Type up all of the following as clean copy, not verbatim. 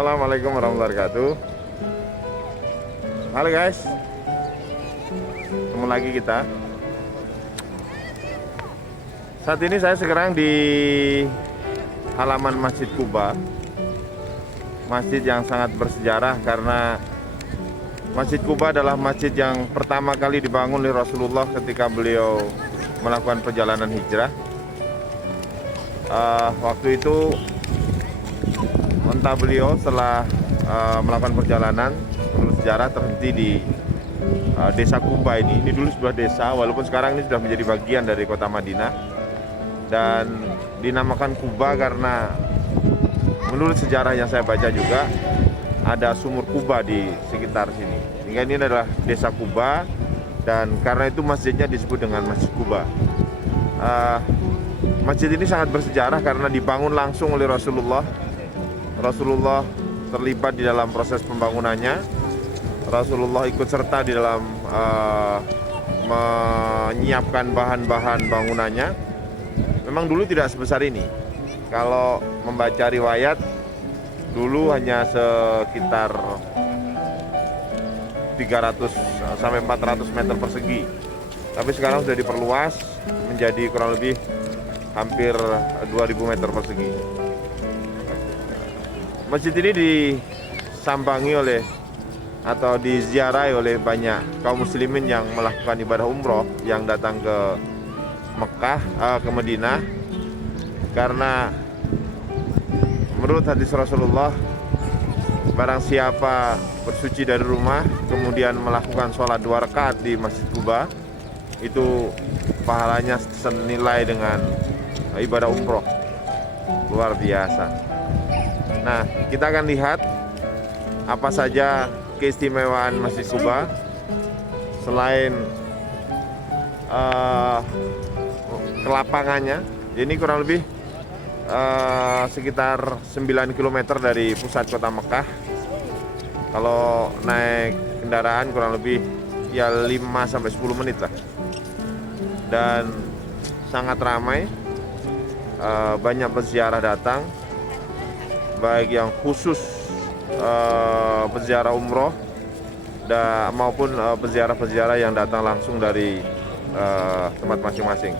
Assalamualaikum warahmatullahi wabarakatuh. Halo guys, ketemu lagi kita. Saat ini saya sekarang di halaman Masjid Quba, masjid yang sangat bersejarah karena Masjid Quba adalah masjid yang pertama kali dibangun oleh Rasulullah ketika beliau melakukan perjalanan hijrah. Waktu itu onta beliau setelah melakukan perjalanan menurut sejarah terhenti di desa Quba ini. Ini dulu sebuah desa, walaupun sekarang ini sudah menjadi bagian dari kota Madinah, dan dinamakan Quba karena menurut sejarah yang saya baca juga ada sumur Quba di sekitar sini, sehingga ini adalah desa Quba, dan karena itu masjidnya disebut dengan Masjid Quba. Masjid ini sangat bersejarah karena dibangun langsung oleh Rasulullah. Rasulullah terlibat di dalam proses pembangunannya. Rasulullah ikut serta di dalam menyiapkan bahan-bahan bangunannya. Memang dulu tidak sebesar ini. Kalau membaca riwayat, dulu hanya sekitar 300 sampai 400 meter persegi. Tapi sekarang sudah diperluas menjadi kurang lebih hampir 2000 meter persegi. Masjid ini disambangi oleh atau diziarahi oleh banyak kaum muslimin yang melakukan ibadah umroh yang datang ke Mekah, ke Madinah, karena menurut hadis Rasulullah, barang siapa bersuci dari rumah kemudian melakukan sholat 2 rakaat di Masjid Quba, itu pahalanya senilai dengan ibadah umroh. Luar biasa. Nah, kita akan lihat apa saja keistimewaan Masjid Quba selain kelapangannya. Ini kurang lebih sekitar 9 km dari pusat kota Mekah. Kalau naik kendaraan kurang lebih ya 5-10 menit lah. Dan sangat ramai, banyak peziarah datang, baik yang khusus peziarah umroh maupun peziarah-peziarah yang datang langsung dari tempat masing-masing.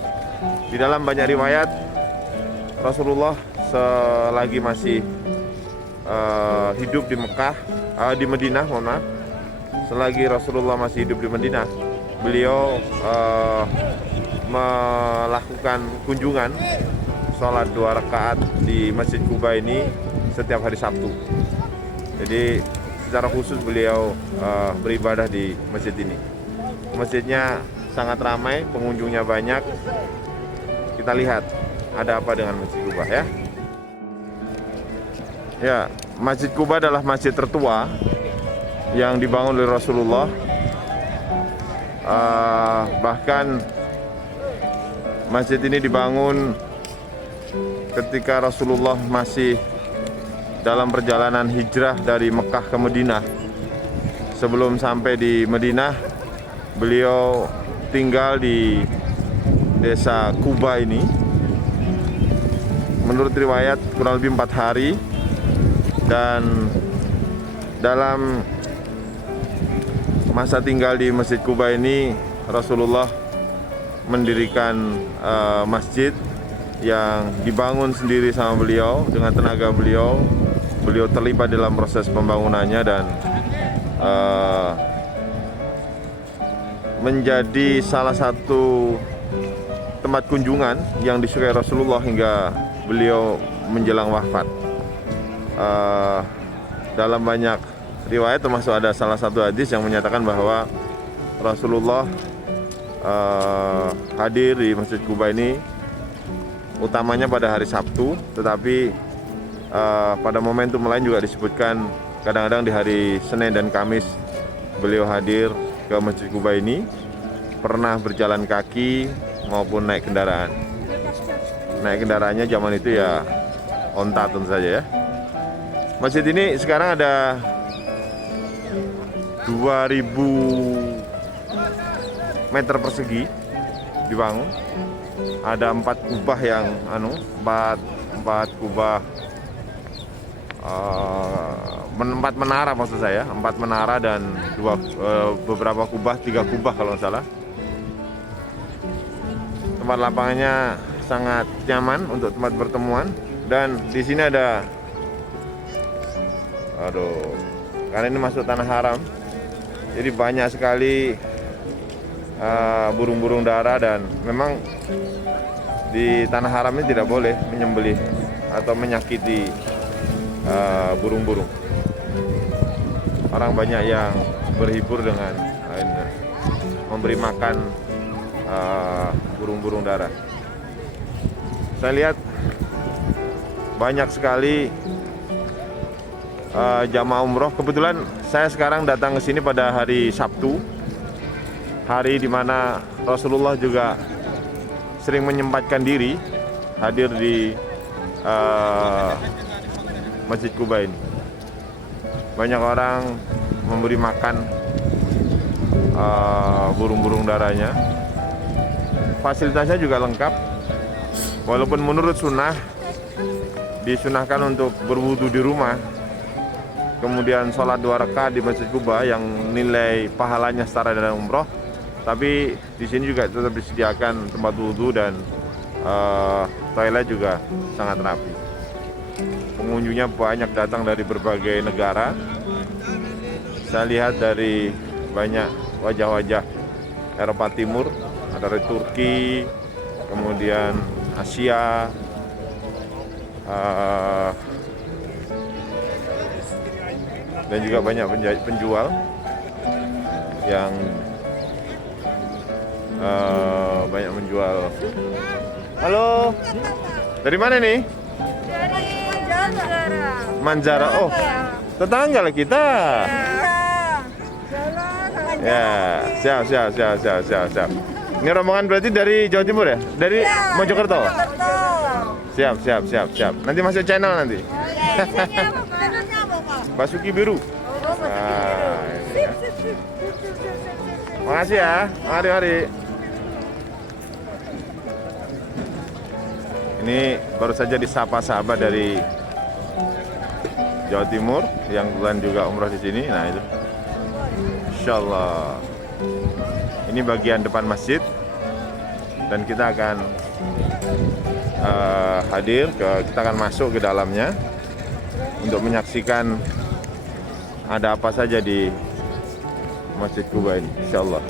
Di dalam banyak riwayat, Rasulullah selagi masih hidup di di Madinah, selagi Rasulullah masih hidup di Madinah, beliau melakukan kunjungan sholat 2 rakaat di Masjid Quba ini setiap hari Sabtu. Jadi secara khusus beliau beribadah di masjid ini. Masjidnya sangat ramai, pengunjungnya banyak. Kita lihat ada apa dengan Masjid Quba ya. Ya, Masjid Quba adalah masjid tertua yang dibangun oleh Rasulullah. Bahkan masjid ini dibangun ketika Rasulullah masih dalam perjalanan hijrah dari Mekah ke Madinah. Sebelum sampai di Madinah, beliau tinggal di desa Quba ini. Menurut riwayat kurang lebih 4 hari, dan dalam masa tinggal di Masjid Quba ini Rasulullah mendirikan masjid yang dibangun sendiri sama beliau dengan tenaga beliau. Beliau terlibat dalam proses pembangunannya dan menjadi salah satu tempat kunjungan yang disukai Rasulullah hingga beliau menjelang wafat. Dalam banyak riwayat, termasuk ada salah satu hadis yang menyatakan bahwa Rasulullah hadir di Masjid Quba ini utamanya pada hari Sabtu, tetapi pada momentum lain juga disebutkan kadang-kadang di hari Senin dan Kamis beliau hadir ke Masjid Quba ini, pernah berjalan kaki maupun naik kendaraan. Naik kendaraannya zaman itu ya onta tentu saja ya. Masjid ini sekarang ada 2000 meter persegi dibangun. Ada 4 kubah yang empat kubah empat menara maksud saya, 4 menara dan beberapa kubah, 3 kubah kalau nggak salah. Tempat lapangannya sangat nyaman untuk tempat pertemuan, dan di sini ada, karena ini masuk tanah haram, jadi banyak sekali burung-burung dara, dan memang di tanah haram ini tidak boleh menyembelih atau menyakiti burung-burung. Orang banyak yang berhibur dengan memberi makan burung-burung dara. Saya lihat banyak sekali jamaah umroh. Kebetulan saya sekarang datang ke sini pada hari Sabtu, hari di mana Rasulullah juga sering menyempatkan diri hadir di Masjid Quba ini. Banyak orang memberi makan burung-burung daranya. Fasilitasnya juga lengkap. Walaupun menurut sunnah disunahkan untuk berwudu di rumah, kemudian sholat 2 rakaat di Masjid Quba yang nilai pahalanya setara dengan umroh, tapi di sini juga tetap disediakan tempat wudu dan toilet juga sangat rapi. Pengunjungnya banyak datang dari berbagai negara. Saya lihat dari banyak wajah-wajah Eropa Timur, ada dari Turki, kemudian Asia, dan juga banyak penjual yang banyak menjual. Halo, dari mana nih? Dari Manjara. Manjara. Oh, tetangga lah kita. Ya, siap. Ini rombongan berarti dari Jawa Timur ya? Dari Mojokerto. Siap. Nanti masuk channel nanti. Basuki Biru. Nah, ini ya. Makasih ya. Mari. Ini baru saja disapa sahabat dari Jawa Timur yang bulan juga umroh di sini. Nah itu, insyaallah. Ini bagian depan masjid, dan kita akan kita akan masuk ke dalamnya untuk menyaksikan ada apa saja di Masjid Quba ini, insyaallah.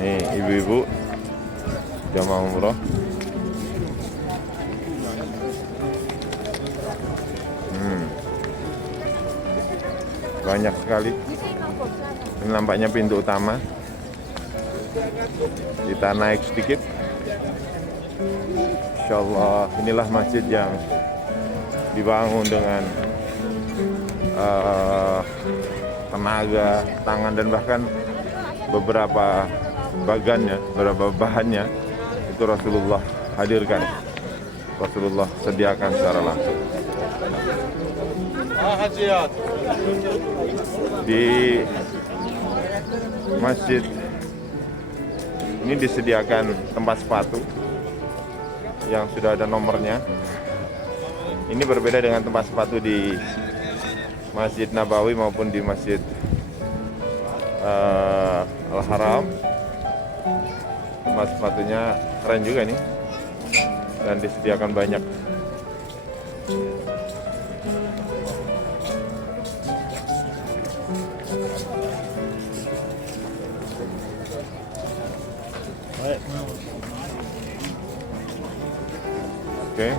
Nih ibu-ibu jamaah umroh. Banyak sekali. Ini nampaknya pintu utama. Kita naik sedikit. Insyaallah inilah masjid yang dibangun dengan tenaga, tangan, dan bahkan beberapa bahannya itu Rasulullah hadirkan. Rasulullah sediakan secara langsung. Di masjid ini disediakan tempat sepatu yang sudah ada nomornya. Ini berbeda dengan tempat sepatu di Masjid Nabawi maupun di Masjid Al-Haram. Tempat sepatunya keren juga nih, dan disediakan banyak. Oke,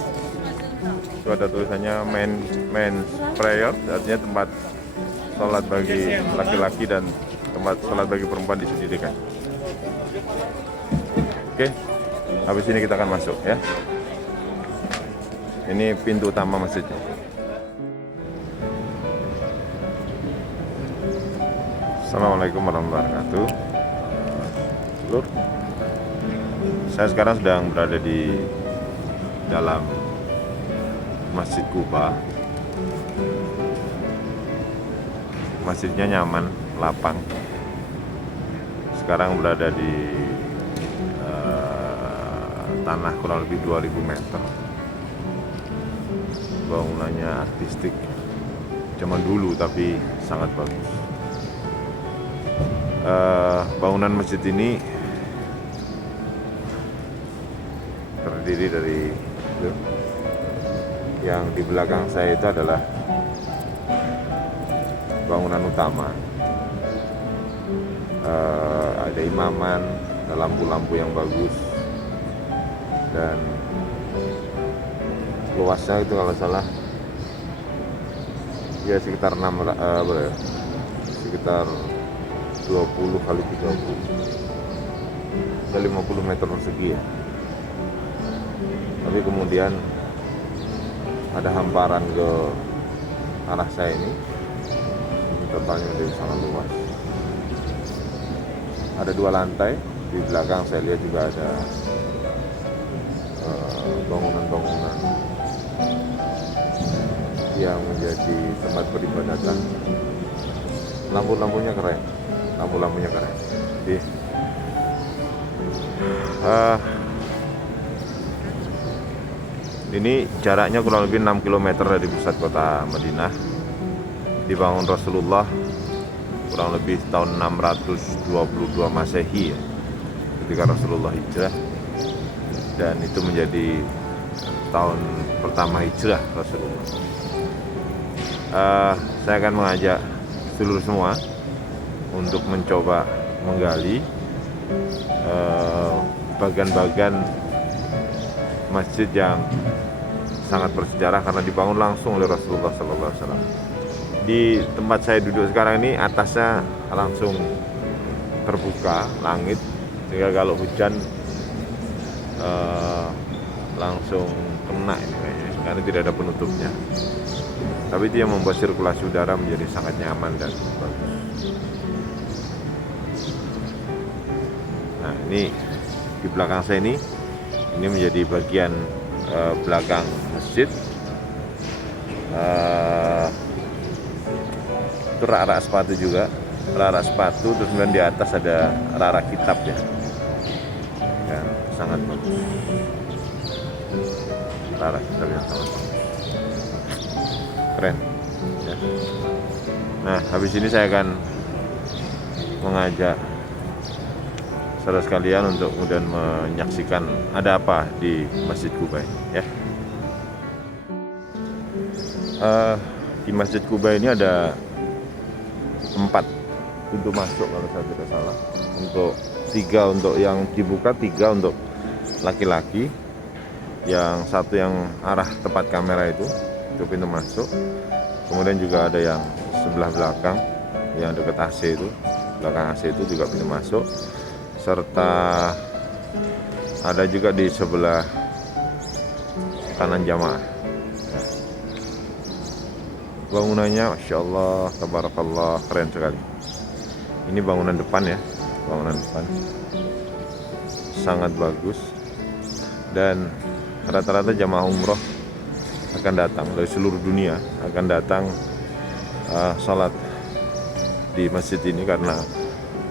itu ada tulisannya men's prayer, artinya tempat sholat bagi laki-laki dan tempat sholat bagi perempuan disediakan. Oke, habis ini kita akan masuk ya. Ini pintu utama masjidnya. Assalamualaikum warahmatullahi wabarakatuh. Lur, saya sekarang sedang berada di dalam Masjid Quba. Masjidnya nyaman, lapang. Sekarang berada di tanah kurang lebih 2000 meter. bangunannya artistik zaman dulu tapi sangat bagus. Bangunan masjid ini terdiri dari yang di belakang saya itu adalah bangunan utama. Ada imaman, ada lampu-lampu yang bagus, dan luasnya itu kalau salah ya sekitar 20 kali 30, ada 50 meter persegi ya. Tapi kemudian ada hamparan ke arah saya ini totalnya menjadi sangat luas. Ada 2 lantai, di belakang saya lihat juga ada bangunan-bangunan yang menjadi tempat peribadatan. Lampu-lampunya keren, Jadi, ini jaraknya kurang lebih 6 km dari pusat kota Madinah. Dibangun Rasulullah kurang lebih tahun 622 Masehi ya, ketika Rasulullah hijrah, dan itu menjadi tahun pertama hijrah Rasulullah. Saya akan mengajak seluruh semua untuk mencoba menggali bagian-bagian masjid yang sangat bersejarah karena dibangun langsung oleh Rasulullah SAW. Di tempat saya duduk sekarang ini atasnya langsung terbuka langit, sehingga kalau hujan langsung kena ini kayaknya, karena tidak ada penutupnya. Tapi itu yang membuat sirkulasi udara menjadi sangat nyaman dan bagus. Nah, ini di belakang saya ini menjadi bagian belakang masjid. Itu rak-rak sepatu juga, rak-rak sepatu, terus kemudian di atas ada rak-rak kitab ya, sangat bagus. Rak-rak kitab yang sangat bagus, keren ya. Nah, habis ini saya akan mengajak saudara sekalian untuk kemudian menyaksikan ada apa di Masjid Quba ya. Di Masjid Quba ini ada 4 pintu masuk kalau saya tidak salah. Untuk 3 untuk yang dibuka, 3 untuk laki-laki. Yang 1 yang arah tempat kamera itu pintu masuk. Kemudian juga ada yang sebelah belakang yang dekat AC itu, belakang AC itu juga pintu masuk. Serta ada juga di sebelah kanan jamaah. Bangunannya Masya Allah, tabarakallah, keren sekali. Ini bangunan depan ya, bangunan depan sangat bagus. Dan rata-rata jamaah umroh akan datang dari seluruh dunia, akan datang sholat di masjid ini karena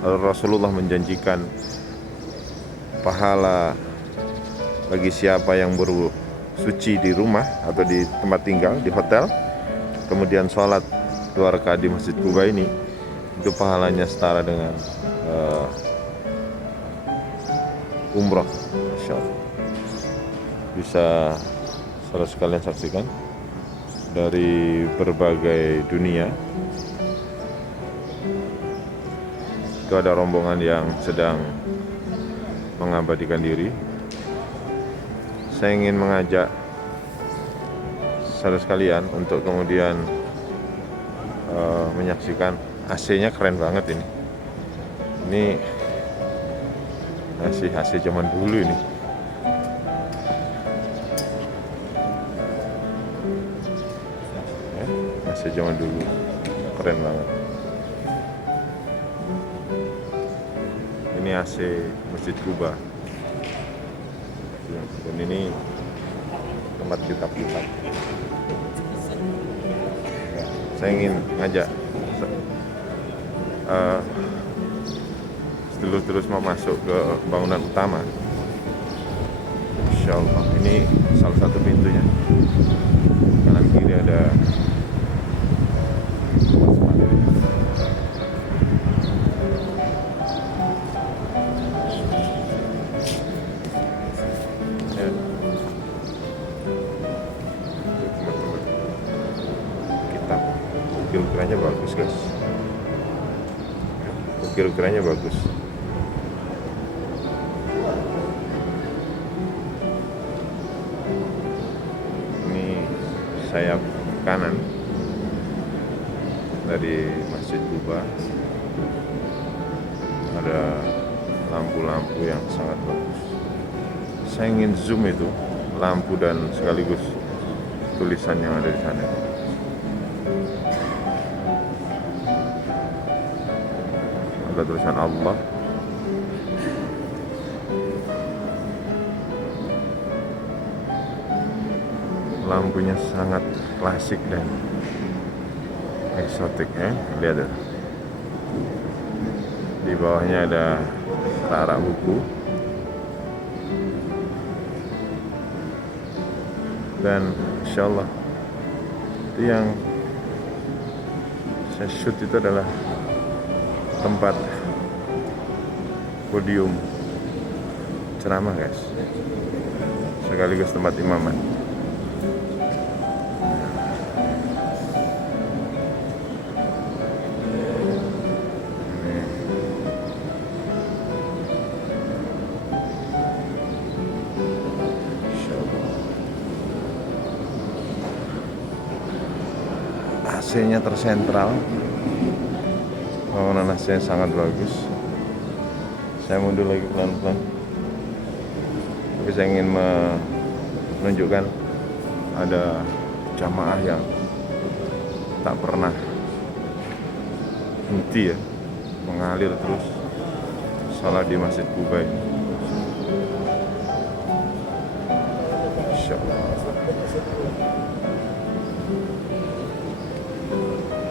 Rasulullah menjanjikan pahala bagi siapa yang bersuci di rumah atau di tempat tinggal, di hotel, kemudian sholat 2 rakaat di Masjid Quba ini, itu pahalanya setara dengan umroh. Insya Allah bisa saudara sekalian saksikan dari berbagai dunia. Itu ada rombongan yang sedang mengabadikan diri. Saya ingin mengajak saudara sekalian untuk kemudian menyaksikan. AC-nya keren banget ini. Ini masih AC zaman dulu ini. Ya, AC zaman dulu, keren banget. Ini AC Masjid Quba. Dan ini tempat kitab-kitab. Saya ingin ngajak terus mau masuk ke bangunan utama. Masya Allah, ini salah satu pintunya. Kanan kiri ada ya. Tuh, teman-teman, kitab ukir-ukirannya bagus guys, ukir-ukirannya bagus. Sayap kanan dari Masjid Kuba ada lampu-lampu yang sangat bagus. Saya ingin zoom itu lampu dan sekaligus tulisan yang ada di sana. Ada tulisan Allah. Lampunya sangat klasik dan eksotik ya. Lihat ya. Di bawahnya ada tarak buku dan insya Allah itu yang saya shoot itu adalah tempat podium ceramah guys, sekaligus tempat imaman. AC-nya tersentral, bangunan AC-nya sangat bagus. Saya mundur lagi pelan-pelan, tapi saya ingin menunjukkan ada jamaah yang tak pernah henti ya, mengalir terus salat di Masjid Kuba ini. Insya Allah.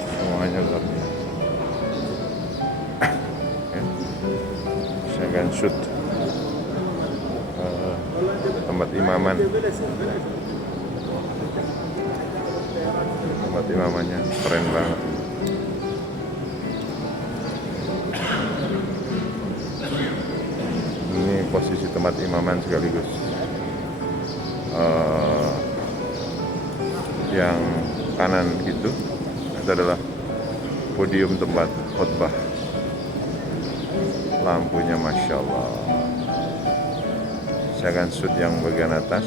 Semuanya luar biasa. Saya akan shoot tempat imaman. Tempat imamannya keren banget. Ini posisi tempat imaman sekaligus yang kanan gitu itu adalah podium tempat khutbah. Lampunya Masya Allah. Saya akan shoot yang bagian atas.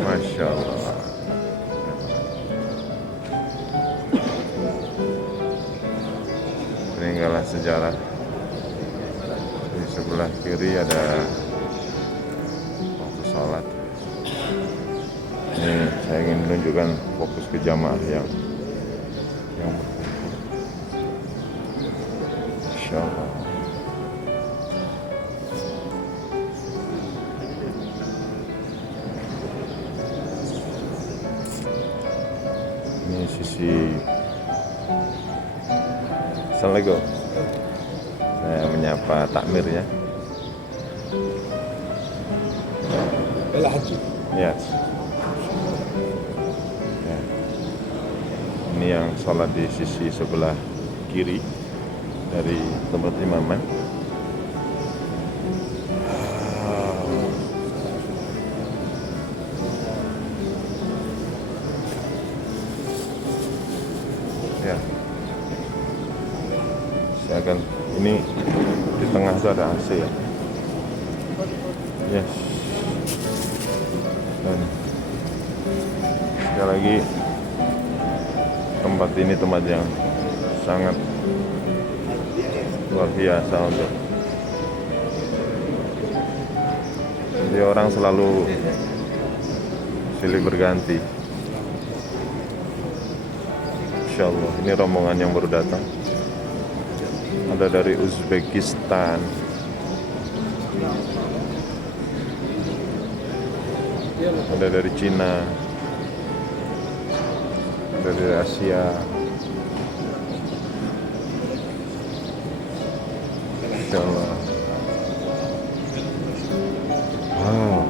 Masya Allah. Peninggalan sejarah. Di sebelah kiri ada waktu sholat. Ini saya ingin menunjukkan fokus ke jamaah yang berkumpul. Insya Allah. Ini sisi Assalamualaikum. Saya menyapa takmir ya. Yes. Ya. Ini yang sholat di sisi sebelah kiri dari tempat imaman. Ya. Saya akan ini di tengah itu ada AC ya. Yes. Dan sekali lagi tempat ini tempat yang sangat luar biasa untuk jadi orang selalu silih berganti. Insya Allah ini rombongan yang baru datang, ada dari Uzbekistan, ada dari Cina, ada dari Asia. Insya Allah. Wow.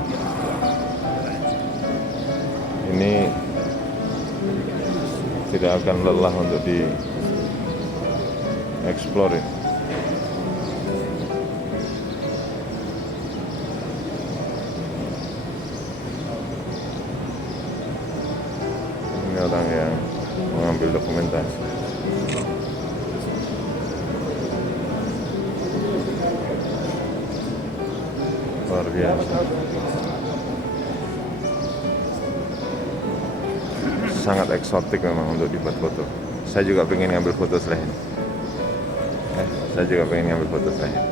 tidak akan lelah untuk di explore ini. Ini orang yang mengambil dokumentasi. Luar biasa. Sangat eksotik memang untuk dibuat foto. Saya juga pengen ngambil foto setelah ini. Saya juga pengen ngambil foto setelah ini.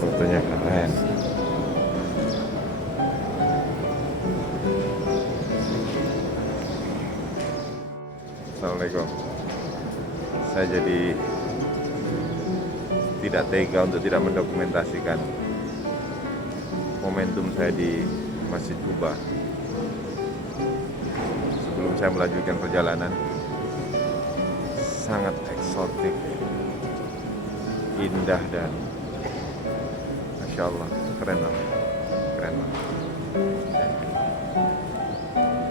Fotonya keren. Assalamualaikum. Saya jadi tidak tega untuk tidak mendokumentasikan momentum saya di Masjid Kuba sebelum saya melanjutkan perjalanan. Sangat eksotik, indah, dan Masya Allah, keren banget, keren banget,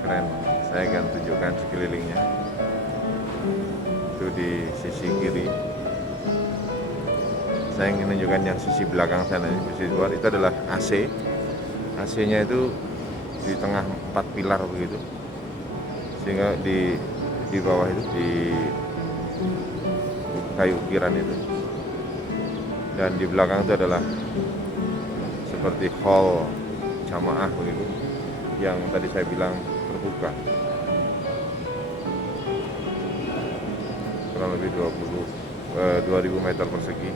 keren. Saya akan tunjukkan sekelilingnya. Itu di sisi kiri. Saya ingin menunjukkan yang sisi belakang sana, sisi luar itu adalah AC. AC-nya itu di tengah 4 pilar begitu, sehingga di bawah itu di kayu ukiran itu, dan di belakang itu adalah seperti hall jamaah begitu, yang tadi saya bilang terbuka, kurang lebih 2000 meter persegi.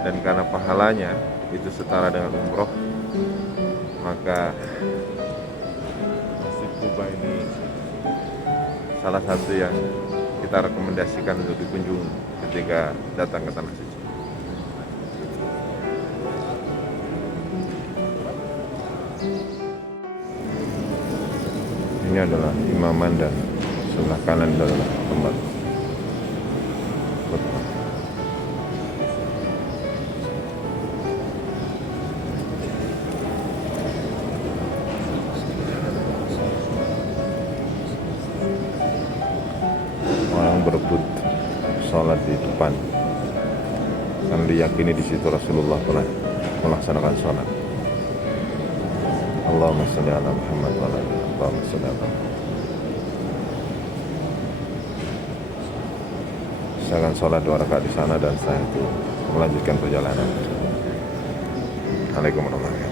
Dan karena pahalanya itu setara dengan umroh, maka Masjid Kuba ini salah satu yang kita rekomendasikan untuk dikunjungi ketika datang ke tanah suci. Ini adalah imaman dan sebelah kanan adalah tempat khutbah. Orang berebut sholat di depan karena diyakini di situ Rasulullah pernah melaksanakan sholat. Allahumma sholli ala Muhammad wa ala ali Allahumma sholli ala Muhammad. Saya akan sholat 2 rakaat di sana dan setelah itu melanjutkan perjalanan. Assalamualaikum warahmatullahi wabarakatuh.